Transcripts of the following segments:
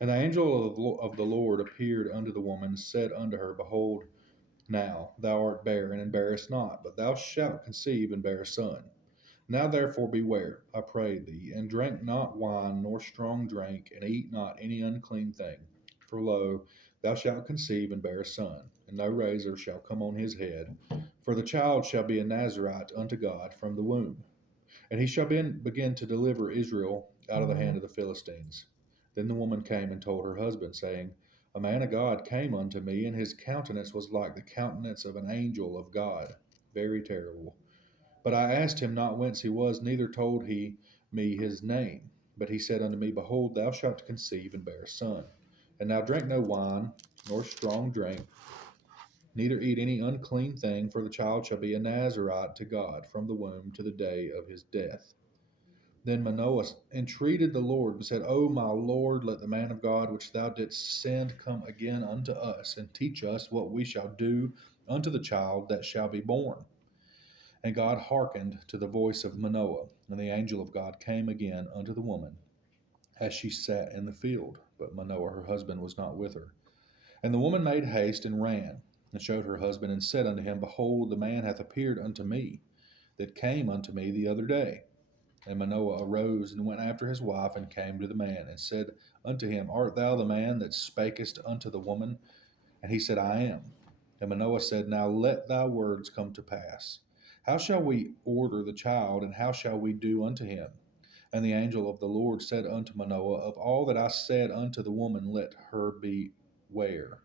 And the angel of the Lord appeared unto the woman, and said unto her, Behold, now thou art barren, and bearest not, but thou shalt conceive and bear a son. Now therefore beware, I pray thee, and drink not wine nor strong drink, and eat not any unclean thing. For lo, thou shalt conceive and bear a son, and no razor shall come on his head. For the child shall be a Nazarite unto God from the womb, and he shall begin to deliver Israel out of the hand of the Philistines. Then the woman came and told her husband, saying, A man of God came unto me, and his countenance was like the countenance of an angel of God, very terrible. But I asked him not whence he was, neither told he me his name. But he said unto me, Behold, thou shalt conceive and bear a son. And now drink no wine, nor strong drink, neither eat any unclean thing, for the child shall be a Nazarite to God from the womb to the day of his death. Then Manoah entreated the Lord and said, O my Lord, let the man of God which thou didst send come again unto us, and teach us what we shall do unto the child that shall be born. And God hearkened to the voice of Manoah, and the angel of God came again unto the woman, as she sat in the field. But Manoah her husband was not with her. And the woman made haste and ran, and showed her husband, and said unto him, Behold, the man hath appeared unto me, that came unto me the other day. And Manoah arose and went after his wife, and came to the man, and said unto him, Art thou the man that spakest unto the woman? And he said, I am. And Manoah said, Now let thy words come to pass. How shall we order the child, and how shall we do unto him? And the angel of the Lord said unto Manoah, Of all that I said unto the woman, let her beware.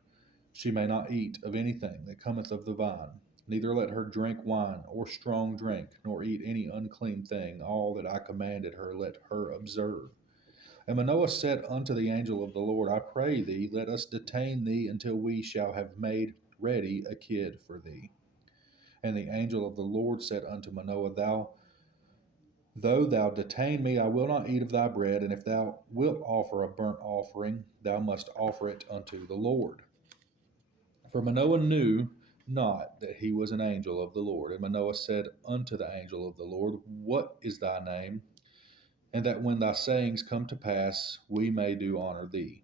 She may not eat of anything that cometh of the vine, neither let her drink wine or strong drink, nor eat any unclean thing. All that I commanded her, let her observe. And Manoah said unto the angel of the Lord, I pray thee, let us detain thee until we shall have made ready a kid for thee. And the angel of the Lord said unto Manoah, Though thou detain me, I will not eat of thy bread, and if thou wilt offer a burnt offering, thou must offer it unto the Lord. For Manoah knew not that he was an angel of the Lord. And Manoah said unto the angel of the Lord, What is thy name? And that when thy sayings come to pass, we may do honor thee.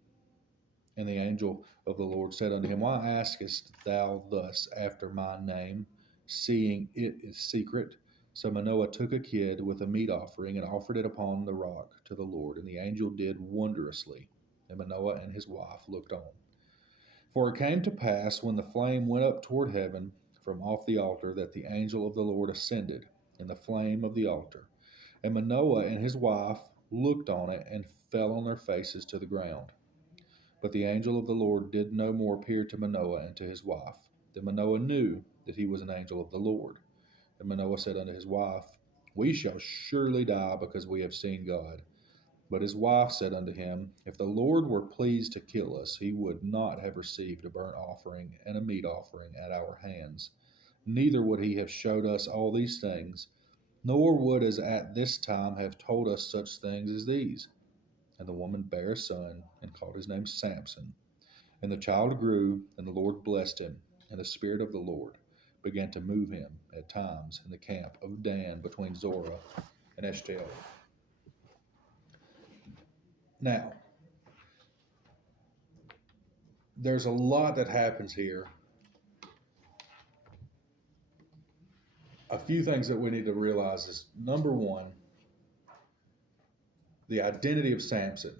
And the angel of the Lord said unto him, Why askest thou thus after my name, seeing it is secret? So Manoah took a kid with a meat offering, and offered it upon the rock to the Lord. And the angel did wondrously. And Manoah and his wife looked on. For it came to pass, when the flame went up toward heaven from off the altar, that the angel of the Lord ascended in the flame of the altar. And Manoah and his wife looked on it, and fell on their faces to the ground. But the angel of the Lord did no more appear to Manoah and to his wife. Then Manoah knew that he was an angel of the Lord. And Manoah said unto his wife, We shall surely die, because we have seen God. But his wife said unto him, If the Lord were pleased to kill us, he would not have received a burnt offering and a meat offering at our hands. Neither would he have showed us all these things, nor would as at this time have told us such things as these. And the woman bare a son, and called his name Samson. And the child grew, and the Lord blessed him, and the Spirit of the Lord began to move him at times in the camp of Dan between Zorah and Eshtaol. Now, there's a lot that happens here. A few things that we need to realize is, number one, the identity of Samson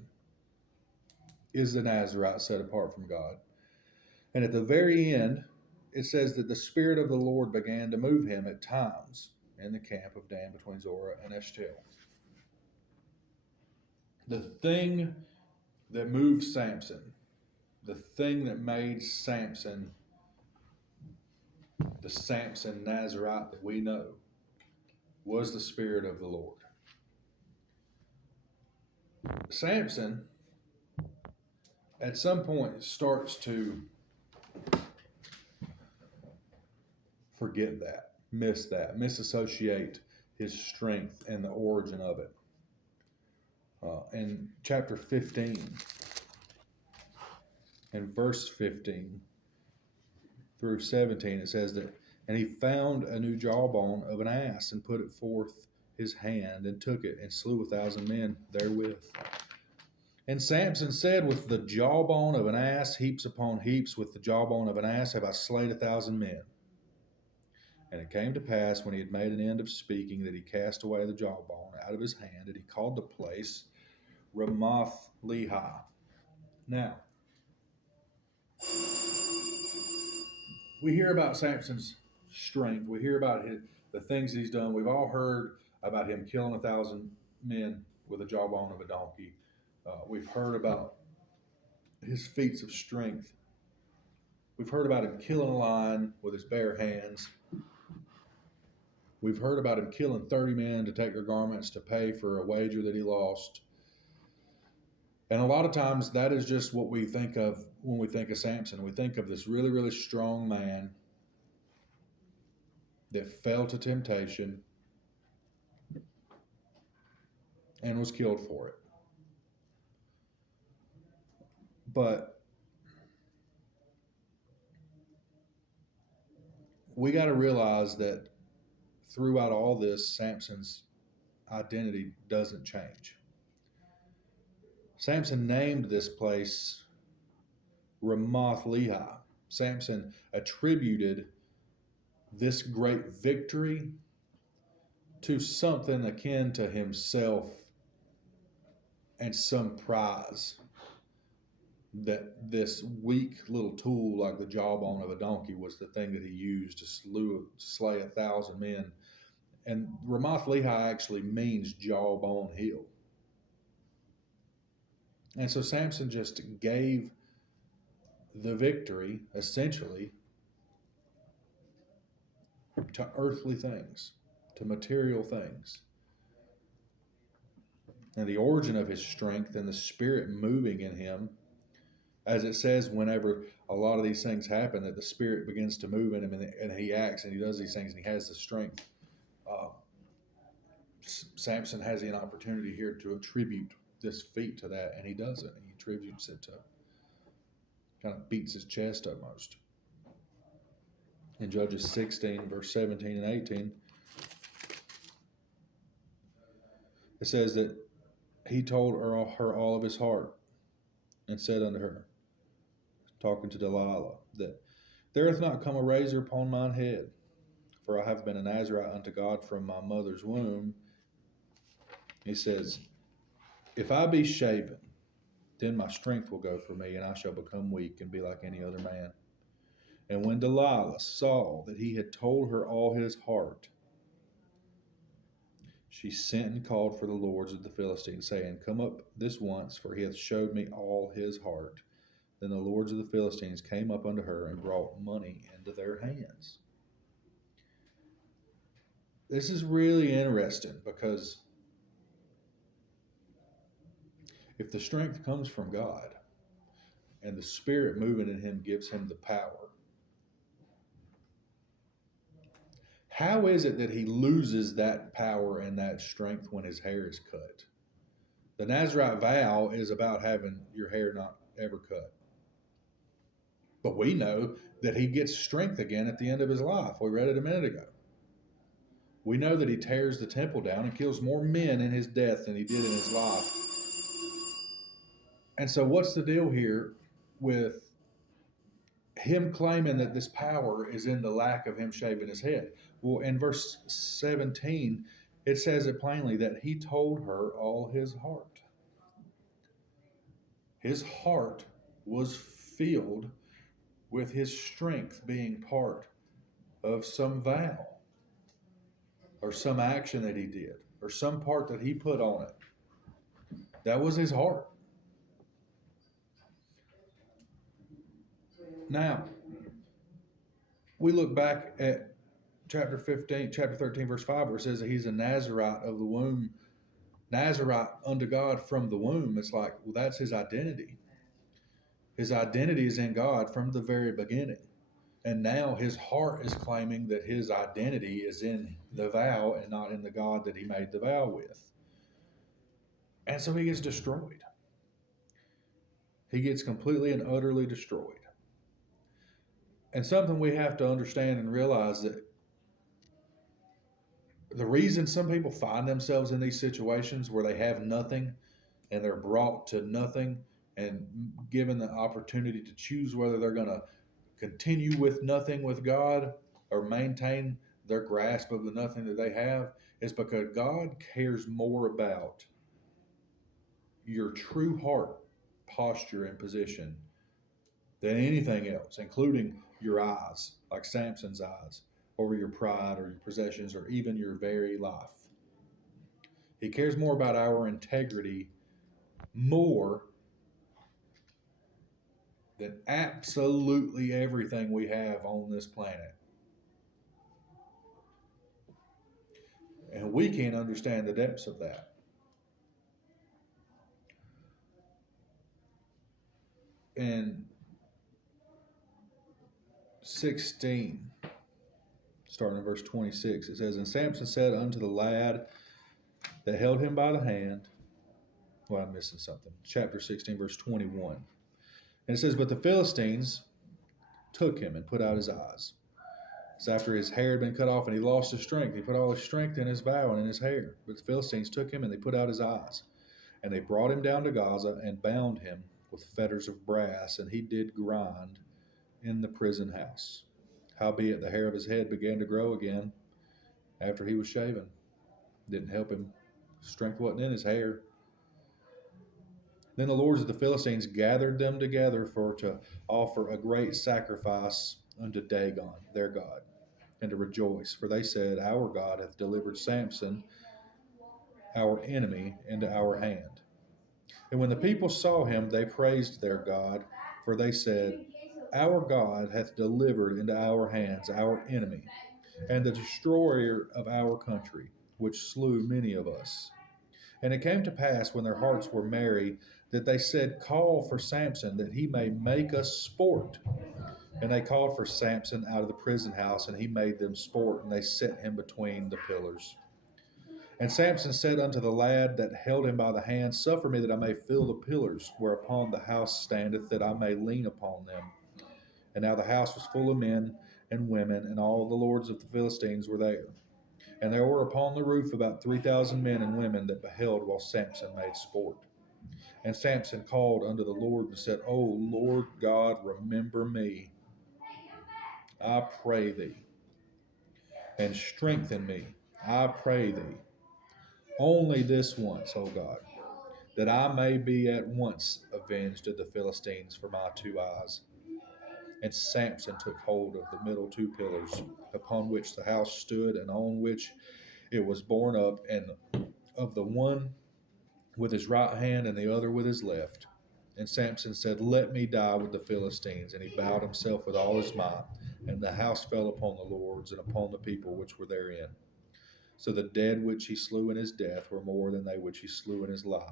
is the Nazarite set apart from God. And at the very end, it says that the Spirit of the Lord began to move him at times in the camp of Dan between Zorah and Eshtaol. The thing that moved Samson, the thing that made Samson the Samson Nazarite that we know, was the Spirit of the Lord. Samson, at some point, starts to forget that, misassociate his strength and the origin of it. In chapter 15, in verse 15 through 17, it says that, And he found a new jawbone of an ass, and put it forth his hand, and took it, and slew 1,000 men therewith. And Samson said, with the jawbone of an ass, heaps upon heaps, with the jawbone of an ass have I slain 1,000 men. And it came to pass, when he had made an end of speaking, that he cast away the jawbone out of his hand, and he called the place Ramoth Lehi. Now, we hear about Samson's strength. We hear about the things he's done. We've all heard about him killing 1,000 men with a jawbone of a donkey. We've heard about his feats of strength. We've heard about him killing a lion with his bare hands. We've heard about him killing 30 men to take their garments to pay for a wager that he lost. And a lot of times that is just what we think of when we think of Samson. We think of this really, really strong man that fell to temptation and was killed for it. But we got to realize that throughout all this, Samson's identity doesn't change. Samson named this place Ramoth Lehi. Samson attributed this great victory to something akin to himself and some prize that this weak little tool like the jawbone of a donkey was the thing that he used to slay 1,000 men. And Ramoth Lehi actually means jawbone hill. And so Samson just gave the victory essentially to earthly things, to material things. And the origin of his strength and the Spirit moving in him, as it says, whenever a lot of these things happen, that the Spirit begins to move in him, and he acts and he does these things and he has the strength. Samson has an opportunity here to attribute this feat to that, and he does it. He attributes it to, kind of beats his chest almost. In Judges 16, verse 17 and 18, it says that he told her all of his heart and said unto her, talking to Delilah, that there hath not come a razor upon mine head, for I have been a Nazarite unto God from my mother's womb. He says, if I be shaven, then my strength will go from me, and I shall become weak and be like any other man. And when Delilah saw that he had told her all his heart, she sent and called for the lords of the Philistines, saying, come up this once, for he hath showed me all his heart. Then the lords of the Philistines came up unto her and brought money into their hands. This is really interesting, because if the strength comes from God and the Spirit moving in him gives him the power, how is it that he loses that power and that strength when his hair is cut? The Nazarite vow is about having your hair not ever cut. But we know that he gets strength again at the end of his life. We read it a minute ago. We know that he tears the temple down and kills more men in his death than he did in his life. And so what's the deal here with him claiming that this power is in the lack of him shaving his head? Well, in verse 17, it says it plainly that he told her all his heart. His heart was filled with his strength being part of some vow or some action that he did or some part that he put on it. That was his heart. Now, we look back at chapter 13, verse 5, where it says that he's a Nazarite of the womb, Nazarite unto God from the womb. It's like, well, that's his identity. His identity is in God from the very beginning. And now his heart is claiming that his identity is in the vow and not in the God that he made the vow with. And so he gets destroyed. He gets completely and utterly destroyed. And something we have to understand and realize, that the reason some people find themselves in these situations where they have nothing and they're brought to nothing and given the opportunity to choose whether they're going to continue with nothing with God or maintain their grasp of the nothing that they have, is because God cares more about your true heart posture and position than anything else, including your eyes, like Samson's eyes, or your pride or your possessions or even your very life. He cares more about our integrity more than absolutely everything we have on this planet. And we can't understand the depths of that. In 16, starting in verse 26, it says, And Samson said unto the lad that held him by the hand, well, I'm missing something. Chapter 16, verse 21. And it says, But the Philistines took him and put out his eyes. So after his hair had been cut off and he lost his strength, he put all his strength in his vow and in his hair. But the Philistines took him and they put out his eyes. And they brought him down to Gaza and bound him with fetters of brass, and he did grind in the prison house. Howbeit the hair of his head began to grow again after he was shaven. Didn't help him. Strength wasn't in his hair. Then the lords of the Philistines gathered them together for to offer a great sacrifice unto Dagon, their god, and to rejoice. For they said, Our God hath delivered Samson, our enemy, into our hand. And when the people saw him, they praised their God, for they said, Our God hath delivered into our hands our enemy, and the destroyer of our country, which slew many of us. And it came to pass, when their hearts were merry, that they said, Call for Samson, that he may make us sport. And they called for Samson out of the prison house, and he made them sport, and they set him between the pillars. And Samson said unto the lad that held him by the hand, Suffer me that I may fill the pillars whereupon the house standeth, that I may lean upon them. And now the house was full of men and women, and all the lords of the Philistines were there. And there were upon the roof about 3,000 men and women that beheld while Samson made sport. And Samson called unto the Lord and said, O Lord God, remember me, I pray thee, and strengthen me, I pray thee, only this once, O God, that I may be at once avenged of the Philistines for my two eyes. And Samson took hold of the middle two pillars, upon which the house stood, and on which it was borne up, and of the one with his right hand and the other with his left. And Samson said, Let me die with the Philistines. And he bowed himself with all his might, and the house fell upon the lords and upon the people which were therein. So the dead which he slew in his death were more than they which he slew in his life.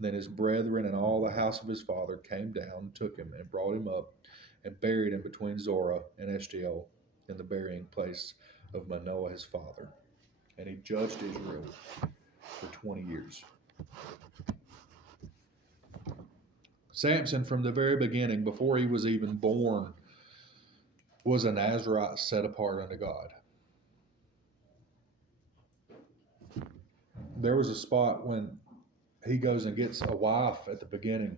Then his brethren and all the house of his father came down, took him, and brought him up, and buried him between Zorah and Eshtaol, in the burying place of Manoah his father. And he judged Israel for 20 years. Samson, from the very beginning, before he was even born, was a Nazarite set apart unto God. There was a spot when he goes and gets a wife at the beginning,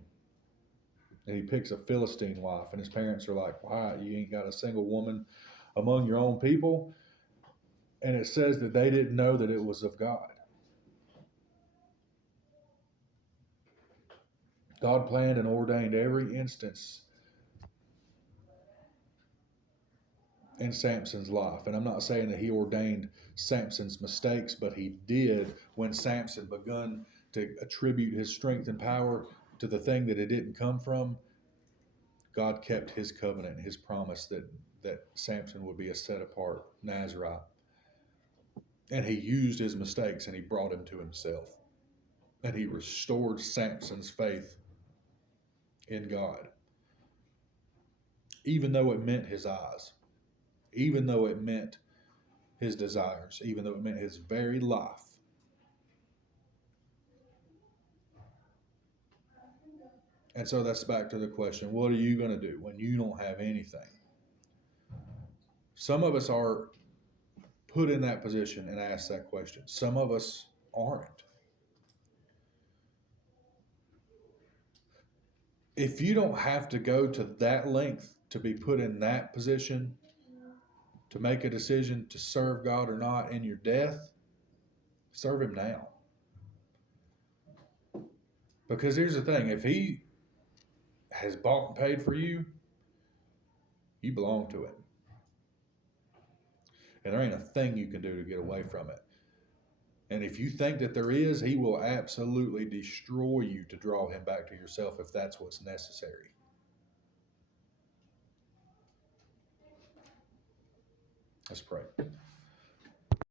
and he picks a Philistine wife, and his parents are like, Why, you ain't got a single woman among your own people? And it says that they didn't know that it was of God. God planned and ordained every instance in Samson's life. And I'm not saying that he ordained Samson's mistakes, but he did when Samson begun to attribute his strength and power to the thing that it didn't come from. God kept his covenant, his promise that Samson would be a set apart Nazarite. And he used his mistakes and he brought him to himself. And he restored Samson's faith in God. Even though it meant his eyes, even though it meant his desires, even though it meant his very life. And so that's back to the question, what are you going to do when you don't have anything? Some of us are put in that position and asked that question. Some of us aren't. if you don't have to go to that length to be put in that position to make a decision to serve God or not in your death, serve Him now. Because here's the thing, if He has bought and paid for you, you belong to Him. And there ain't a thing you can do to get away from it. And if you think that there is, He will absolutely destroy you to draw Him back to yourself if that's what's necessary. Let's pray.